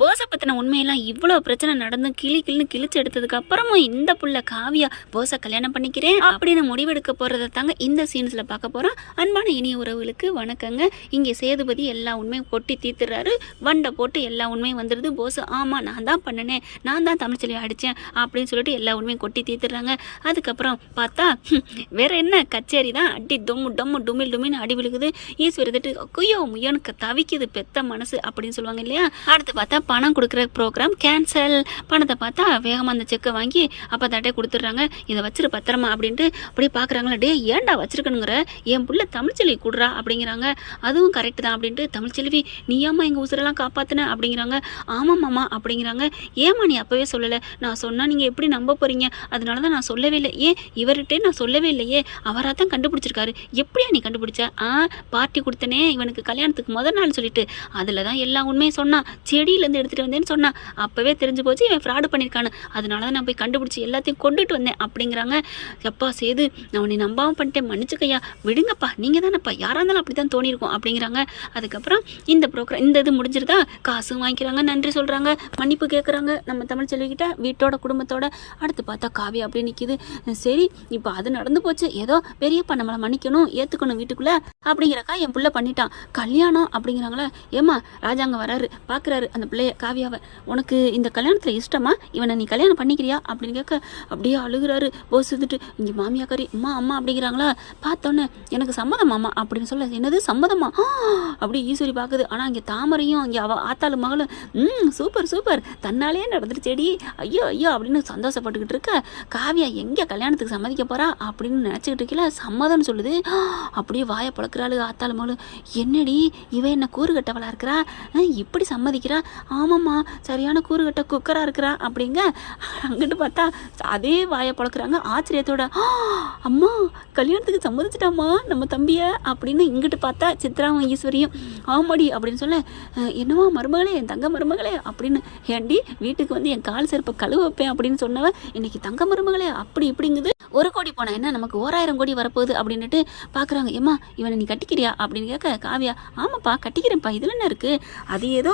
போஸை பற்றின உண்மையெல்லாம் இவ்வளோ பிரச்சனை நடந்து கிளின்னு கிழிச்சு எடுத்ததுக்கு அப்புறமும் இந்த புள்ள காவியா போஸை கல்யாணம் பண்ணிக்கிறேன் அப்படின்னு முடிவெடுக்க போகிறத தாங்க இந்த சீன்ஸில் பார்க்க போகிறோம். அன்பான இனிய உறவுகளுக்கு வணக்கங்க. இங்கே சேதுபதி எல்லா உண்மையும் கொட்டி தீர்த்துறாரு. வண்டை போட்டு எல்லா உண்மையும் வந்துடுது. போஸ் ஆமாம் நான் தான் பண்ணினேன், நான் தான் தமிழ்ச்செல்வி அடித்தேன் அப்படின்னு சொல்லிட்டு எல்லா உண்மையும் கொட்டி தீர்த்துறாங்க. அதுக்கப்புறம் பார்த்தா வேற என்ன கச்சேரி தான். அடி டொம்மு டொம்மு டுமில் டுமின்னு அடி விழுகுது. ஈஸ்வரி தட்டு குய்யோ முயனுக்கு தவிக்குது பெத்த மனசு அப்படின்னு சொல்லுவாங்க இல்லையா. அடுத்து பார்த்தா பணம் கொடுக்குற ப்ரோக்ராம் கேன்சல். பணத்தை பார்த்தா வேகமாக அந்த செக்கை வாங்கி அப்போ தட்டே கொடுத்துட்றாங்க. இதை வச்சிரு பத்திரமா அப்படின்ட்டு அப்படியே பார்க்குறாங்களா. டே ஏன்டா வச்சிருக்கணுங்கிற, என் புள்ள தமிழ்ச்செல்வி கூடுறா அப்படிங்கிறாங்க. அதுவும் கரெக்டு தான் அப்படின்ட்டு தமிழ்ச்செல்வி நீயாம்மா எங்கள் உசுரெல்லாம் காப்பாற்றின அப்படிங்கிறாங்க. ஆமாம் மாமா அப்படிங்கிறாங்க. ஏமா நீ அப்போவே சொல்லலை, நான் சொன்னால் நீங்கள் எப்படி நம்ப போகிறீங்க, அதனால தான் நான் சொல்லவே இல்லை. ஏன் இவர்கிட்டே நான் சொல்லவே இல்லையே, அவராக தான் கண்டுபிடிச்சிருக்காரு. எப்படியா நீ கண்டுபிடிச்ச? பார்ட்டி கொடுத்தனே இவனுக்கு கல்யாணத்துக்கு முதல் நாள் சொல்லிட்டு அதில் தான் எல்லா உண்மையும் சொன்னான். செடியிலேருந்து எடுத்துகிட்டு வந்தேன்னு சொன்னான். அப்போவே தெரிஞ்சு போச்சு இவன் ஃப்ராடு பண்ணியிருக்கானு. அதனால தான் நான் போய் கண்டுபிடிச்சி எல்லாத்தையும் கொண்டுட்டு வந்தேன் அப்படிங்கிறாங்க. எப்பா சேது நான் உன்னை நம்பாமல் பண்ணிட்டேன், மன்னிச்சுக்கையா, விடுங்கப்பா, நீங்கள் தானேப்பா, யாராக இருந்தாலும் அப்படி தான் தோணியிருக்கும் அப்படிங்கிறாங்க. அதுக்கப்புறம் இந்த ப்ரோக்ராம் இந்த இது முடிஞ்சிருதா, காசும் வாங்கிக்கிறாங்க, நன்றி சொல்கிறாங்க, மன்னிப்பு கேட்குறாங்க நம்ம தமிழ்ச்செல்விக்கிட்ட வீட்டோட குடும்பத்தோட. அடுத்து பார்த்தா காவி அப்படி நிற்கிது. சரி இப்போ அது நடந்து போச்சு, ஏதோ பெரியப்பா நம்மளை மன்னிக்கணும் ஏற்றுக்கணும் வீட்டுக்குள்ளே அப்படிங்கிறக்கா என் பிள்ளை பண்ணிட்டான் கல்யாணம் அப்படிங்கிறாங்களே. ஏமா ராஜாங்க வராரு பார்க்குறாரு அந்த பிள்ளைய காவியாவை, உனக்கு இந்த கல்யாணத்தில் இஷ்டமா, இவனை நீ கல்யாணம் பண்ணிக்கிறியா அப்படின்னு கேட்க அப்படியே அழுகிறாரு. போஸ் வந்துட்டு இங்கே மாமியாக்காரி அம்மா அம்மா அப்படிங்கிறாங்களா. பார்த்தோன்னே எனக்கு சம்மதம் அம்மா அப்படின்னு சொல்ல, என்னது சம்மதமா அப்படி ஈஸ்வரி பார்க்குது. ஆனால் இங்கே தாமரையும் இங்கே அவள் ஆத்தாளு மகளும் சூப்பர் சூப்பர் தன்னாலே நடந்துருச்சேடி ஐயோ ஐயோ அப்படின்னு சந்தோஷப்பட்டுக்கிட்டு இருக்க. காவியா எங்கே கல்யாணத்துக்கு சம்மதிக்க போகிறா அப்படின்னு நினச்சிக்கிட்டு இருக்கல. சம்மதம்னு சொல்லுது. அப்படியே வாயை பழக்கிறாள் ஆத்தாளு மகளும். என்னடி இவ என்ன கூறுகட்டவளாக இருக்கிறா, இப்படி சம்மதிக்கிறா? ஆமாம்மா சரியான கூறுகட்ட குக்கராக இருக்கிறா அப்படிங்க. அங்கிட்டு பார்த்தா அதே வாயை பழக்கிறாங்க ஆச்சரியத்தோட. அம்மா கல்யாணத்துக்கு சம்மதிச்சிட்டாம்மா நம்ம தம்பிய அப்படின்னு. இங்கிட்டு பார்த்தா சித்ராவும் ஈஸ்வரியும் ஆமாடி அப்படின்னு சொல்ல, என்னவா மருமகளே என் தங்க மருமகளே அப்படின்னு. ஏண்டி வீட்டுக்கு வந்து என் கால் செருப்பை கழுவ வைப்பேன் அப்படின்னு சொன்னவன் இன்னைக்கு தங்க மருமகளே அப்படி இப்படிங்குது. 1 கோடி போனா என்ன நமக்கு 1000 கோடி வரப்போகுது அப்படின்னுட்டு பார்க்குறாங்க. ஏம்மா இவனை நீ கட்டிக்கிறியா அப்படின்னு கேட்க காவியா ஆமாப்பா கட்டிக்கிறேன்ப்பா இதில் என்ன இருக்குது, அது ஏதோ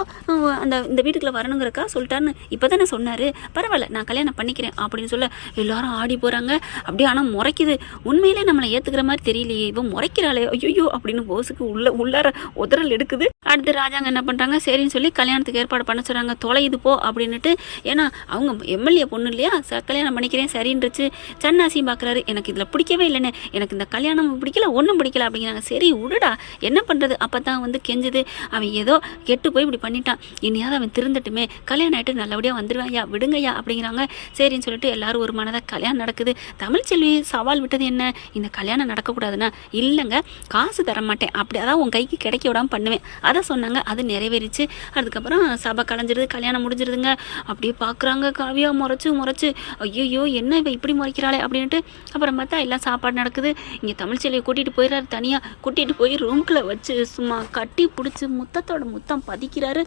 இந்த வீட்டுக்குள்ளே வரணுங்கிறக்கா சொல்லிட்டான்னு இப்போ தானே சொன்னார், பரவாயில்ல நான் கல்யாணம் பண்ணிக்கிறேன் அப்படின்னு சொல்ல எல்லாரும் ஆடி போகிறாங்க. அப்படியே ஆனால் முறைக்குது. உண்மையிலே நம்மளை ஏற்றுக்கிற மாதிரி தெரியலையே, இவன் முறைக்கிறாளே ஐயோ அப்படின்னு போஸுக்கு உள்ளார உதறல் எடுக்குது. அடுத்து ராஜாங்க என்ன பண்ணுறாங்க, சரின்னு சொல்லி கல்யாணத்துக்கு ஏற்பாடு பண்ண சொல்கிறாங்க. தொலையுது போ அப்படின்னுட்டு. ஏன்னா அவங்க எம்எல்ஏ பொண்ணு இல்லையா, கல்யாணம் பண்ணிக்கிறேன் சரின்றுச்சு. சன்னாசியும் பார்க்குறாரு, எனக்கு இதில் பிடிக்கவே இல்லைன்னு, எனக்கு இந்த கல்யாணம் பிடிக்கல ஒன்றும் பிடிக்கல அப்படிங்கிறாங்க. சரி விடுடா என்ன பண்ணுறது, அப்போ தான் வந்து கெஞ்சுது. அவன் ஏதோ கெட்டு போய் இப்படி பண்ணிட்டான், இனியாவது அவன் திருந்தட்டுமே, கல்யாணம் ஆகிட்டு நல்லபடியாக வந்துடுவாயா விடுங்கய்யா அப்படிங்கிறாங்க. சரின்னு சொல்லிட்டு எல்லாரும் ஒரு மனதாக கல்யாணம் நடக்குது. தமிழ்ச்செல்வி சவால் விட்டது என்ன, இந்த கல்யாணம் நடக்கக்கூடாதுன்னா இல்லைங்க காசு தர மாட்டேன், அப்படி அதான் உன் கைக்கு கிடைக்க விடாமல் பண்ணுவேன் அதை சொன்னாங்க. அது நிறைவேறிச்சு. அதுக்கப்புறம் சபை கலைஞ்சிருது, கல்யாணம் முடிஞ்சிருதுங்க. அப்படியே பார்க்குறாங்க காவியா முறைச்சு ஐயோ என்ன இவ இப்படி முறைக்கிறாளே அப்படின்ட்டு. அப்புறம் பார்த்தா எல்லாம் சாப்பாடு நடக்குது. இங்கே தமிழ்ச்செல்வியை கூட்டிகிட்டு போயிடுறாரு, தனியாக கூட்டிகிட்டு போய் ரூம்குள்ளே வச்சு சும்மா கட்டி பிடிச்சி முத்தத்தோட முத்தம் பதிக்கிறாரு.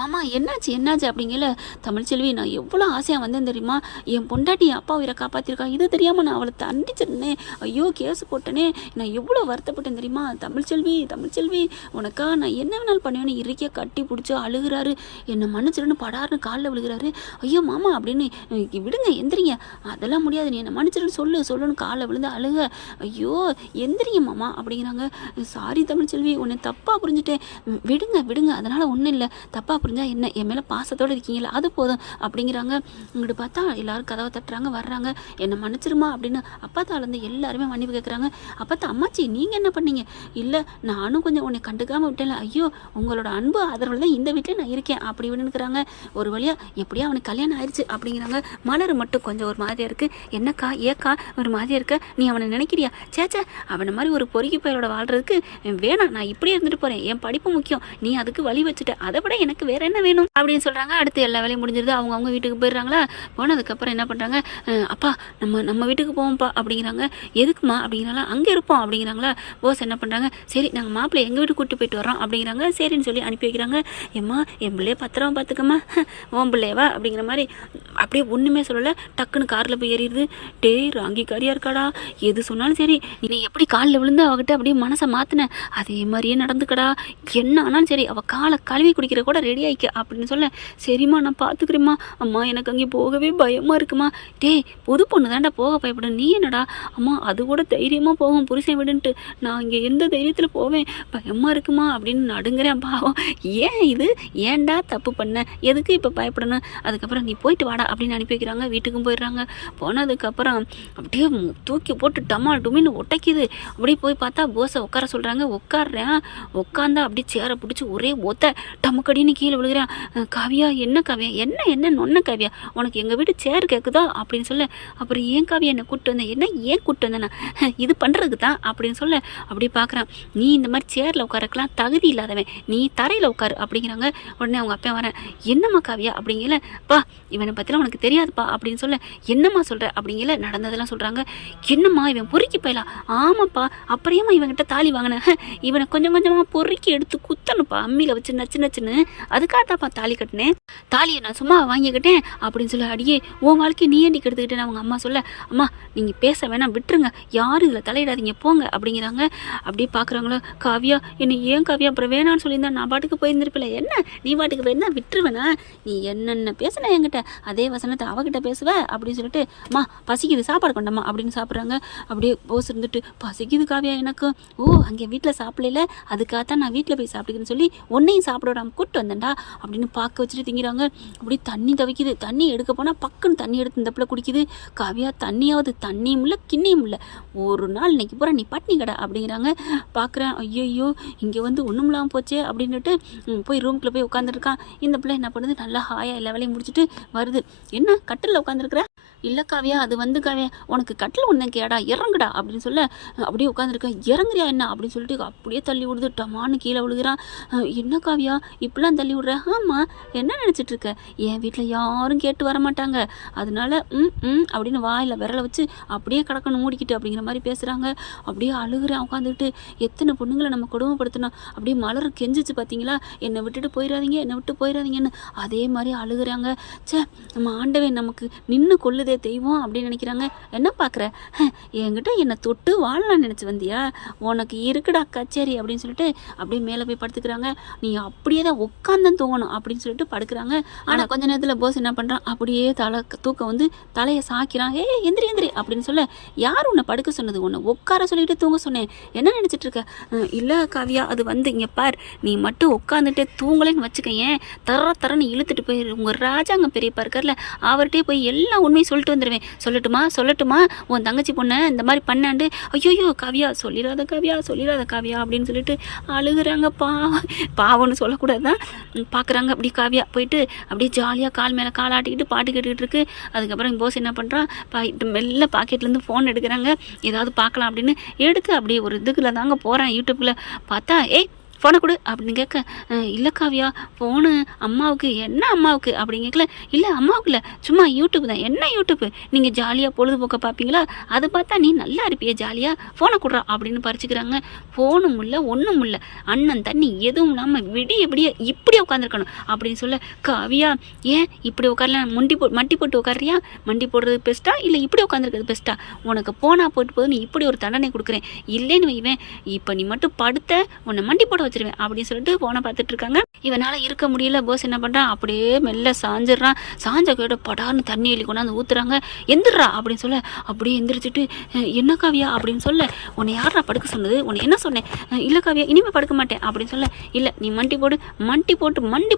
மாமா என்னாச்சு அப்படிங்கல. தமிழ்ச்செல்வி நான் எவ்வளோ ஆசையாக வந்தேன் தெரியுமா, என் பொண்டாட்டி அப்பா உயிரை காப்பாற்றிருக்கா, இது தெரியாமல் நான் அவளை தண்டிச்சிருந்தேன், ஐயோ கேஸ் போட்டனே, நான் எவ்வளோ வருத்தப்பட்டேன் தெரியுமா. தமிழ்ச்செல்வி உனக்கா நான் என்ன வேணாலும் பண்ணுவேன்னு இறுக்கிய கட்டி பிடிச்சி அழுகிறாரு. என்னை மன்னிச்சிருன்னு படாருன்னு காலில் விழுகிறாரு. ஐயோ மாமா அப்படின்னு விடுங்க எந்திரிங்க, அதெல்லாம் முடியாது, நீ என்னை மன்னிச்சிருன்னு சொல்லுன்னு காலில் விழுந்து அழுக. ஐயோ எந்திரிங்க மாமா அப்படிங்கிறாங்க. சாரி தமிழ்ச்செல்வி உன்னை தப்பாக புரிஞ்சுட்டேன், விடுங்க அதனால் ஒன்றும் இல்லை, தப்பாக புரிஞ்சா என்ன, என் மேலே பாசத்தோடு இருக்கீங்களா அது போதும் அப்படிங்கிறாங்க. இங்கிட்டு பார்த்தா எல்லாரும் கதவை தட்டுறாங்க, வர்றாங்க. என்னை மன்னிச்சிருமா அப்படின்னு அப்பாத்தாலேருந்து எல்லாருமே மன்னிப்பு கேட்குறாங்க. அப்பத்தா அம்மாச்சி நீங்கள் என்ன பண்ணீங்க? இல்லை நானும் கொஞ்சம் உன்னை கண்டுக்காமல் விட்டேன்ல, ஐயோ உங்களோட அன்பு ஆதரவில் தான் இந்த வீட்டில் நான் இருக்கேன் அப்படி விடுனுக்கிறாங்க. ஒரு வழியாக எப்படியா அவனுக்கு கல்யாணம் ஆயிடுச்சு அப்படிங்கிறாங்க. மலர் மட்டும் கொஞ்சம் ஒரு மாதிரியாக இருக்குது. என்னக்கா ஏக்கா ஒரு மாதிரியாக இருக்க, நீ அவனை நினைக்கிறியா? சேச்சா அவனை மாதிரி ஒரு பொறுக்கி பயிரோட வாழ்கிறதுக்கு வேணாம், நான் இப்படியே இருந்துட்டு போகிறேன், என் படிப்பு முக்கியம், நீ அதுக்கு வழி வச்சுட்ட, அதை விட எனக்கு வேற என்ன வேணும் அப்படின்னு சொல்கிறாங்க. அடுத்து எல்லா வேலையும் முடிஞ்சிருது. அவங்க வீட்டுக்கு போயிடுறாங்களா. போனதுக்கப்புறம் என்ன பண்ணுறாங்க, அப்பா நம்ம வீட்டுக்கு போவோம்ப்பா அப்படிங்கிறாங்க. எதுக்குமா அப்படிங்கிறாங்களா, அங்கே இருப்போம் அப்படிங்கிறாங்களா. போஸ் என்ன பண்ணுறாங்க, சரி நாங்கள் மாப்பிள்ளை எங்கள் வீட்டுக்கு கூப்பிட்டு போயிட்டு வரோம் அப்படிங்கிறாங்க. சரின்னு சொல்லி அனுப்பி வைக்கிறாங்க. ஏம்மா என் பிள்ளைய பத்திரமா பார்த்துக்கம்மா, உன் பிள்ளையவா அப்படிங்கிற மாதிரி அப்படியே ஒன்றுமே சொல்லலை. டக்குன்னு காரில் போய் ஏறிடுது. டேய் ராங்கிக்காரியாக இருக்காடா, எது சொன்னாலும் சரி நீ எப்படி காலில் விழுந்து அவகிட்ட அப்படியே மனசை மாற்றின அதே மாதிரியே நடந்துக்கடா, என்ன ஆனாலும் சரி அவள் காலை கழுவி குடிக்கிற கூட ரெடி ஆகிக்க அப்படின்னு சொல்ல, சரிம்மா நான் பார்த்துக்கிறேம்மா, அம்மா எனக்கு அங்கே போகவே பயமாக இருக்குமா. டேய் புது பொண்ணு தாண்டா போக பயப்பட, நீ என்னடா அம்மா அது கூட தைரியமாக போகும் புருஷன் விடுன்ட்டு, நான் இங்கே எந்த தைரியத்தில் போவேன், பயமாக இருக்குமா அப்படின்னு நடுங்கிறேன். பாவம் ஏன் இது, ஏன்டா தப்பு பண்ண, எதுக்கு இப்போ பயப்படணும், அதுக்கப்புறம் நீ போயிட்டு வாடா அப்படின்னு அனுப்பி வைக்கிறாங்க. வீட்டுக்கும் போயிடுறாங்க. போனதுக்கப்புறம் அப்படியே தூக்கி போட்டு டமால் டுமின்னு ஒட்டைக்குது. அப்படியே போய் பார்த்தா போஸை உட்கார சொல்கிறாங்க. உட்காடுறேன், உட்காந்தா அப்படியே சேரை பிடிச்சி ஒரே ஒத்த டமுக்கடின்னு கீழே விழுகிறேன். காவியா என்ன காவியா, என்ன நொன்ன காவியா, உனக்கு எங்கள் வீட்டு சேர் கேட்குதா அப்படின்னு சொல்ல, அப்புறம் ஏன் காவியா என்னை கூப்பிட்டு வந்தேன், என்ன ஏன் கூப்பிட்டு வந்தேண்ணா, இது பண்ணுறதுக்கு தான் அப்படின்னு சொல்ல, அப்படியே பார்க்குறான். நீ இந்த மாதிரி சேரில் உட்காரக்கலாம் தகுதி இல்லாதவன், நீ தரையில் உட்காரு அப்படிங்கிறாங்க. உடனே அவங்க அப்பா வரேன், என்னம்மா காவியா அப்படிங்கல, பா இவனை பற்றிலாம் உனக்கு தெரியாதுப்பா அப்படின்னு சொல்ல, என்னம்மா சொல்கிற அப்படிங்கல, நடந்ததெல்லாம் சொல்கிறாங்க. என்னம்மா இவன் பொறுக்கி போயலாம், ஆமாப்பா அப்புறையம்மா இவன்கிட்ட தாலி வாங்கினேன், இவனை கொஞ்சம் கொஞ்சமாக பொறுக்கி எடுத்து குத்தணுப்பா அம்மியில் வச்சு நச்சுன்னு, அதுக்காகத்தாப்பா தாலி கட்டினேன், தாலியை நான் சும்மா வாங்கிக்கிட்டேன் அப்படின்னு சொல்ல, அடியே உன் வாழ்க்கையை நீ ஏண்டி கெடுத்துக்கிட்டேன்னு அவங்க அம்மா சொல்ல, அம்மா நீங்கள் பேச வேணாம் விட்டுருங்க, யாரும் இதில் தலையிடாதீங்க போங்க அப்படிங்கிறாங்க. அப்படியே பார்க்குறாங்களோ, காவியா என்னை ஏன் காவியா அப்புறம் வேணான்னு சொல்லியிருந்தா நான் பாட்டுக்கு போயிருந்திருப்பில்ல, என்ன நீ பாட்டுக்கு போயிருந்தா விட்டுருவேண்ணா, நீ என்னென்ன பேசுன என்கிட்ட அதே வசனத்தை அவகிட்ட பேசுவ அப்படின்னு சொல்லிட்டு, அம்மா பசிக்குது சாப்பாடு கொண்டம்மா அப்படின்னு சாப்பிட்றாங்க. அப்படியே போஸ் இருந்துட்டு, பசிக்குது காவியா எனக்கு, ஓ அங்கே வீட்டில் சாப்பிடல அதுக்காகத்தான் நான் வீட்டில் போய் சாப்பிட்டுக்கிறேன்னு சொல்லி உன்னையும் சாப்பிட விடாமல் கூப்பிட்டு வந்தேன்டா அப்படின்னு பார்க்க வச்சுட்டு திங்கிறாங்க. அப்படியே தண்ணி தவிக்குது, தண்ணி எடுக்க போனால் பக்குன்னு தண்ணி எடுத்து இந்த பிள்ளை குடிக்குது. காவியா தண்ணியாவது, தண்ணியும் இல்லை கிண்ணியும் இல்லை, ஒரு நாள் இன்னைக்கு பூரா நீ பட்னி கடை அப்படிங்கிறாங்க. பார்க்குறேன், ஐயோ இங்கே வந்து ஒன்றும் இல்லாமல் போச்சே அப்படின்னுட்டு போய் ரூம்குள்ளே போய் உட்காந்துருக்கான். இந்த பிள்ளை என்ன பண்ணுது, நல்லா ஹாயாக எல்லா வேலையும் முடிச்சுட்டு வருது. என்ன கட்டில் உட்காந்துருக்குற, இல்லை காவியா அது வந்து காவியா உனக்கு கட்டில் ஒன்று கேடா இறங்குடா அப்படின்னு சொல்ல, அப்படியே உட்காந்துருக்கேன். இறங்குறியா என்ன அப்படின்னு சொல்லிட்டு அப்படியே தள்ளி விடுது, டமான்னு கீழே விழுகிறான். என்ன காவியா இப்படிலாம் தள்ளி விடுற, ஆமாம் என்ன நினச்சிட்டு இருக்க, என் வீட்டில் யாரும் கேட்டு வர மாட்டாங்க, அதனால அப்படின்னு வாயில் விரலை வச்சு அப்படியே கிடக்கணும் மூடிக்கிட்டு அப்படிங்கிற மாதிரி பேசுகிறாங்க. அப்படியே அழுகிறேன் உட்காந்துக்கிட்டு, எத்தனை பொண்ணுங்களை நம்ம கொடுமைப்படுத்தினோம், அப்படியே மலர் கெஞ்சிச்சு பார்த்தீங்களா, என்னை விட்டுட்டு போயிடாதீங்க என்னை விட்டு போயிடாதீங்கன்னு, அதே மாதிரி அழுகுறாங்க. சே நம்ம ஆண்டவன் நமக்கு நின்று கொள்ளுதே தெய்வம் அப்படின்னு நினைக்கிறாங்க. என்ன பார்க்குற, என்கிட்ட என்னை தொட்டு வாழலாம்னு நினச்சி வந்தியா, உனக்கு இருக்குடா கச்சேரி அப்படின்னு சொல்லிட்டு அப்படியே மேலே போய் படுத்துக்கிறாங்க. நீ அப்படியே தான் உட்காந்து தூங்கணும் அப்படின்னு சொல்லிட்டு படுக்கிறாங்க. ஆனால் கொஞ்ச நேரத்தில் போஸ் என்ன பண்ணுறான், அப்படியே தூக்கம் வந்து தலையை சாக்கிறான். எந்திரி அப்படின்னு சொல்ல, யார் உன்னை படுக்க சொன்னது, உன்னை உட்கார சொல்லிட்டு தூங்க சொன்னேன், என்ன நினச்சிட்டு இருக்க, இல்லை காவியா அது வந்து இங்கே பார், நீ மட்டும் உட்காந்துட்டே தூங்கலைன்னு வச்சுக்க, ஏன் தரன்னு இழுத்துட்டு போயிரு, உங்கள் ராஜாங்க பெரியப்பா இருக்கார்ல அவர்கிட்டே போய் எல்லா உண்மையும் சொல்லிட்டு வந்துடுவேன், சொல்லட்டுமா உன் தங்கச்சி பொண்ணை இந்த மாதிரி பண்ணாண்டு, ஐயோ காவியா சொல்லிடாத காவியா அப்படின்னு சொல்லிட்டு அழுகுறாங்க. பாவம்னு சொல்லக்கூடாது தான். பார்க்குறாங்க. அப்படி காவியா போயிட்டு அப்படியே ஜாலியாக கால் மேலே கால் ஆட்டிக்கிட்டு பாட்டு கேட்டுக்கிட்டு இருக்கு. அதுக்கப்புறம் போஸ் என்ன பண்ணுறான், மெல்ல பாக்கெட்லேருந்து ஃபோன் எடுக்கிறாங்க, ஏதாவது பார்க்கலாம் அப்படின்னு எடுத்து அப்படியே ஒரு இதுக்குள்ள தாங்க போகிறேன். யூடியூப்பில் பார்த்தா ஃபோனை கொடு அப்படின்னு கேட்க, இல்லை காவியா ஃபோனு அம்மாவுக்கு, என்ன அம்மாவுக்கு அப்படின்னு கேட்கல, இல்லை அம்மாவுக்கு இல்லை சும்மா யூடியூப் தான், என்ன யூடியூப்பு நீங்கள் ஜாலியாக பொழுதுபோக்க பார்ப்பீங்களா, அது பார்த்தா நீ நல்லா இருப்பியே ஜாலியாக, ஃபோனை கொடுறா அப்படின்னு பறிச்சுக்கிறாங்க. ஃபோனும் இல்லை ஒன்றும் இல்லை, அண்ணன் தண்ணி எதுவும் இல்லாமல் விடிய இப்படியே உட்காந்துருக்கணும் அப்படின்னு சொல்ல, காவியா ஏன் இப்படி உட்காரல, மண்டி போட்டு உட்காரியா, மண்டி போடுறது பெஸ்ட்டா இல்லை இப்படி உட்காந்துருக்கிறது பெஸ்ட்டா, உனக்கு போனா போட்டு போது நீ இப்படி ஒரு தண்டனை கொடுக்குறேன், இல்லைன்னு வைவேன் இப்போ நீ மட்டும் படுத்த உன்னை மண்டி போட வச்சிருவேன் அப்படின்னு சொல்லிட்டு போனை பார்த்துட்டு இருக்காங்க. இவனால இருக்க முடியல. போஸ் என்ன பண்றான், அப்படியே மெல்ல சாஞ்சிடறான். சாஞ்ச கையோட படார்னு தண்ணி எழுதி கொண்டாந்து ஊத்துறாங்க. எந்திரா அப்படின்னு சொல்ல, அப்படியே எந்திரிச்சிட்டு, என்ன காவியா அப்படின்னு சொல்ல, உன்னை யாரா படுக்க சொன்னது, உன்னை என்ன சொன்னேன், இல்லை காவியா இனிமேல் படுக்க மாட்டேன் அப்படின்னு சொல்ல, இல்லை நீ மண்டி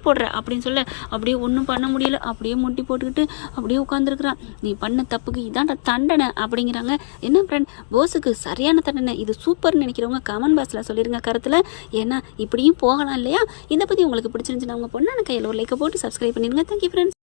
போடுற அப்படின்னு சொல்ல, அப்படியே ஒன்றும் பண்ண முடியல. அப்படியே முட்டி போட்டுக்கிட்டு அப்படியே உட்காந்துருக்குறான். நீ பண்ண தப்புக்கு இதான்டா தண்டனை அப்படிங்கிறாங்க. என்ன ஃப்ரெண்ட், போஸுக்கு சரியான தண்டனை இது சூப்பர்னு நினைக்கிறவங்க கமெண்ட் பாக்ஸில் சொல்லிருங்க கருத்தில். ஏன்னா இப்படியும் போகலாம் இல்லையா. இதை பற்றி உங்களுக்கு பிடிச்சிருந்துச்சுன்னா உங்கள் பொண்ணான கையில் ஒரு லைக்கை போட்டு சப்ஸ்கிரைப் பண்ணிடுங்க. Thank you friends.